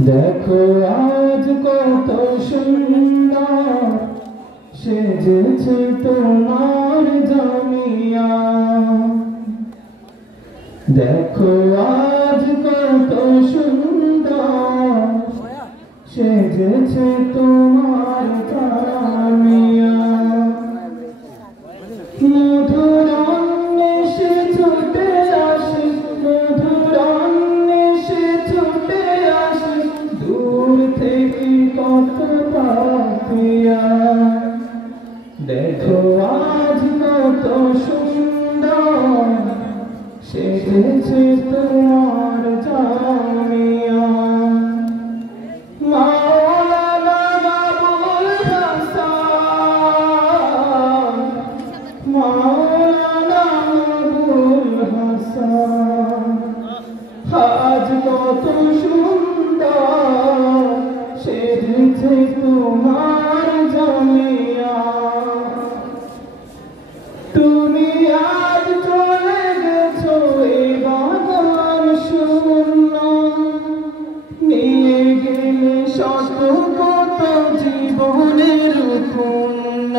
দেখো আজ কত সুন্দর সেজেছে তোমার জামিয়া। দেখো আজ কত সুন্দর সেজেছে তোমার জামিয়া। মধুর অন্বেষে ছুটে আসি, মধুর অন্বেষে ছুটে আসি, দূর থেকে কত পাপিয়া। দেখো আজ কত সুন্দর সেজেছে তোমার জামিয়া। মাওলানা আবুল হাসান, মাওলানা আবুল হাসান, আজ কত সুন্দর সেজেছে তোমার জামিয়া। তুমি আজ চলে গেছো এই বাগান শূন্য, নিয়ে গেলে শত কত জীবনের পুণ্য।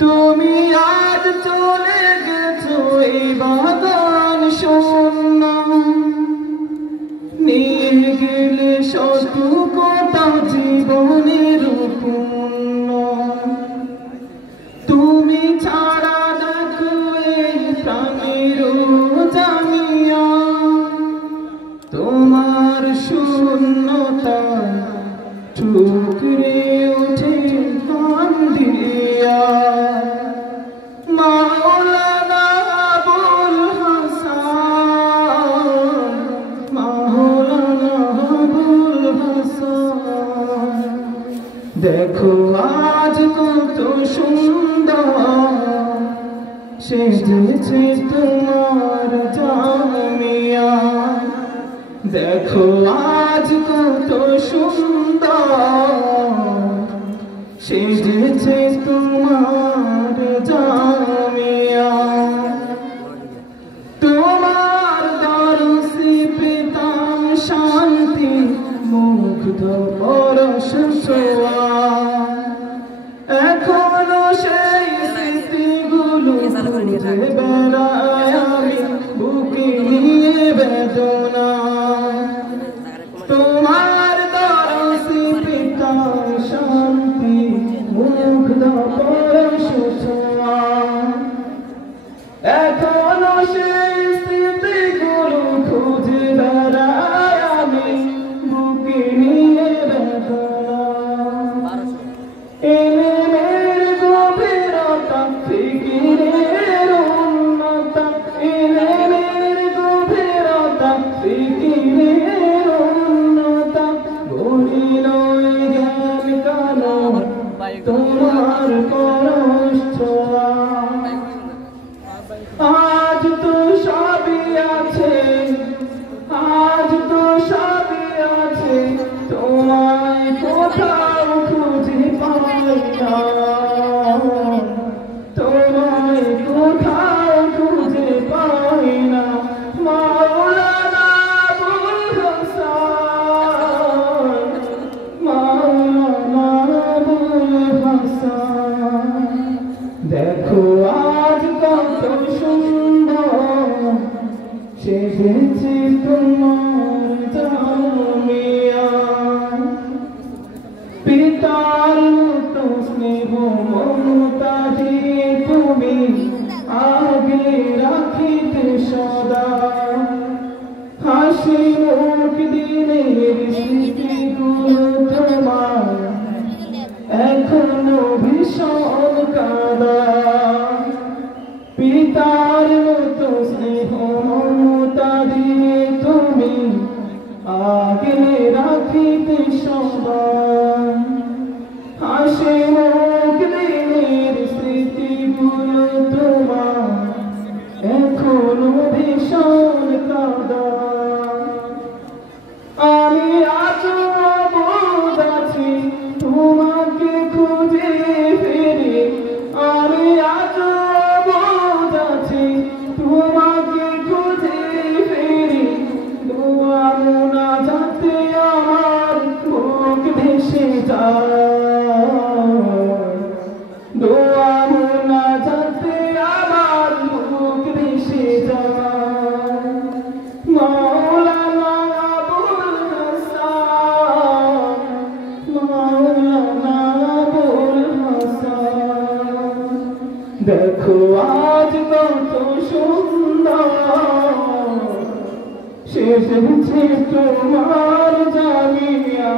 তুমি আজ চলে গেছো এই বাগান শূন্য, নিয়ে গেলে শত কত জীবনের পুণ্য। তুমি ছাড়া দেখো এই প্রাণের জামিয়া, তোমার শূন্যতা ঠুকরে ওঠে কান্দিয়া। মাওলানা আবুল হাসান, মাওলানা আবুল হাসান, দেখো আজ কত সুন্দর সেজেছে তোমার জামিয়া। দেখো আজ কত সুন্দর সেজেছে তোমার জামিয়া। তোমার দরসে পেতাম শান্তি, মুগ্ধ পরশ ছোঁয়া। এখনো সেই স্মৃতিগুলো খুঁজে বেড়াই আমি, বুকে নিয়ে বেদনা। তোমার দরসে পেতাম শান্তি, মুগ্ধ পরশ ছোঁয়া। এখনো সেই স্মৃতিগুলো খুঁজে বেড়াই আমি, বুকে নিয়ে বেদনা। দেখো আজ কত সুন্দর শেষ হচ্ছে তোমার জামিয়া।